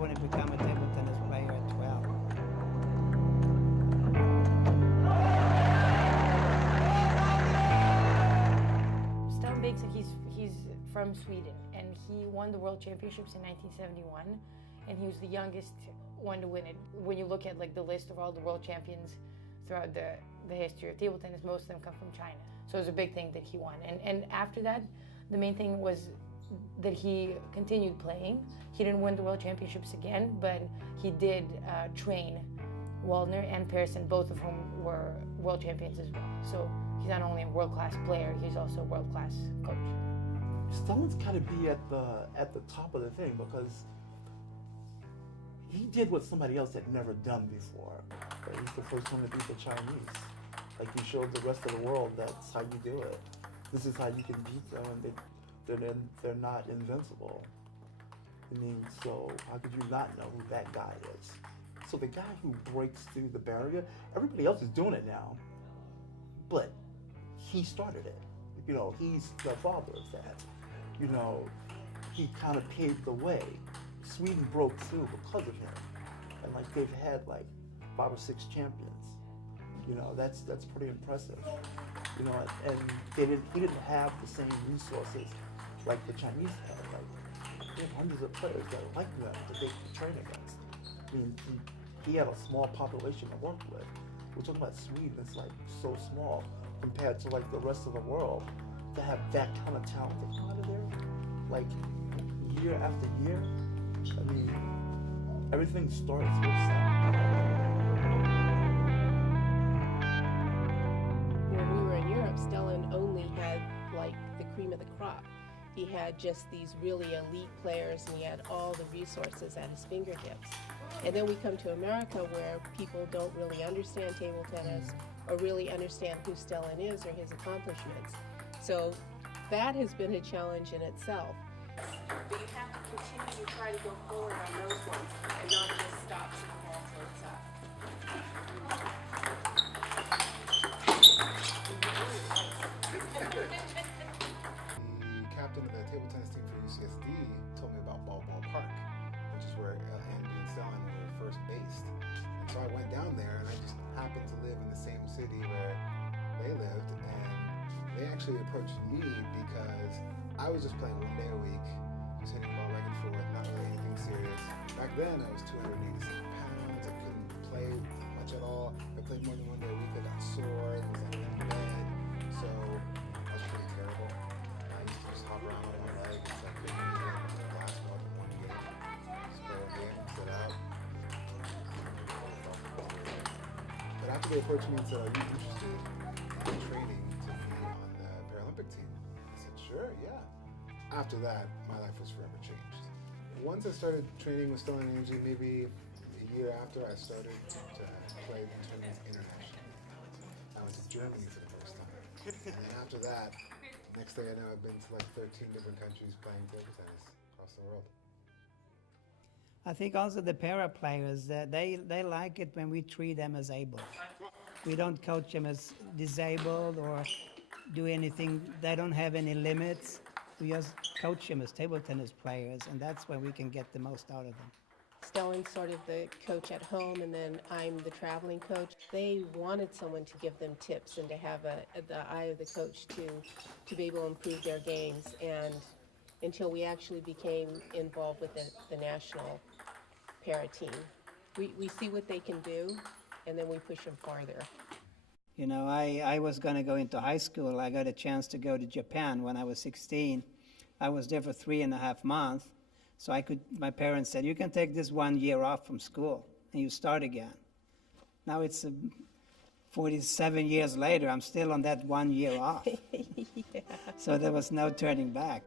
want to become a table tennis player at 12. Stellan Biggs, he's from Sweden, and he won the World Championships in 1971, and he was the youngest one to win it. When you look at like the list of all the world champions throughout the history of table tennis, most of them come from China. So it was a big thing that he won. And after that, the main thing was that he continued playing. He didn't win the World Championships again, but he did train Waldner and Pearson, both of whom were world champions as well. So he's not only a world-class player, he's also a world-class coach. Stellan's got to be at the top of the thing because he did what somebody else had never done before. He's the first one to beat the Chinese. Like, he showed the rest of the world that's how you do it. This is how you can beat them, and they're not invincible. I mean, so how could you not know who that guy is? So the guy who breaks through the barrier, everybody else is doing it now, but he started it. You know, he's the father of that. You know, he kind of paved the way. Sweden broke through because of him, and like they've had like 5 or 6 champions. You know, that's pretty impressive. You know, and he didn't have the same resources like the Chinese had. Like, they have hundreds of players that are like them that they can train against. I mean, he had a small population to work with. We're talking about Sweden, it's like so small compared to like the rest of the world to have that kind of talent to come out of there, like year after year. I mean, everything starts with sound. When we were in Europe, Stellan only had like the cream of the crop. He had just these really elite players, and he had all the resources at his fingertips. And then we come to America where people don't really understand table tennis or really understand who Stellan is or his accomplishments. So that has been a challenge in itself. But you have to continue to try to go forward on those ones and not just stop so the ball floats up. The captain of the table tennis team for UCSD told me about Ball Park, which is where Angie and Stellan were first based. And so I went down there, and I just happened to live in the same city where they lived, and they actually approached me because I was just playing 1 day a week, just hitting the ball back and forth, not really anything serious. Back then, I was 287 pounds. I couldn't play much at all. If I played more than 1 day a week, I got sore, was like in bed. So that was pretty terrible. I used to just hop around on one leg, so I couldn't even last more than 1 game. Just play a game, sit out. But after they approached me and said, "Are you interested in training to be on the Paralympic team?" I said, "Sure, yeah." After that, my life was forever changed. Once I started training with Stellan and Angie, maybe a year after, I started to play tournaments internationally. I went to Germany for the first time. And then after that, next thing I know, I've been to like 13 different countries playing table tennis across the world. I think also the para players, they like it when we treat them as able. We don't coach them as disabled or do anything. They don't have any limits. We just coach them as table tennis players, and that's when we can get the most out of them. Stellan's sort of the coach at home, and then I'm the traveling coach. They wanted someone to give them tips and to have the eye of the coach to be able to improve their games. And until we actually became involved with the national para team, we see what they can do, and then we push them farther. You know, I was going to go into high school. I got a chance to go to Japan when I was 16. I was there for 3.5 months. So my parents said, "You can take this 1 year off from school and you start again." Now it's 47 years later, I'm still on that 1 year off. Yeah. So there was no turning back.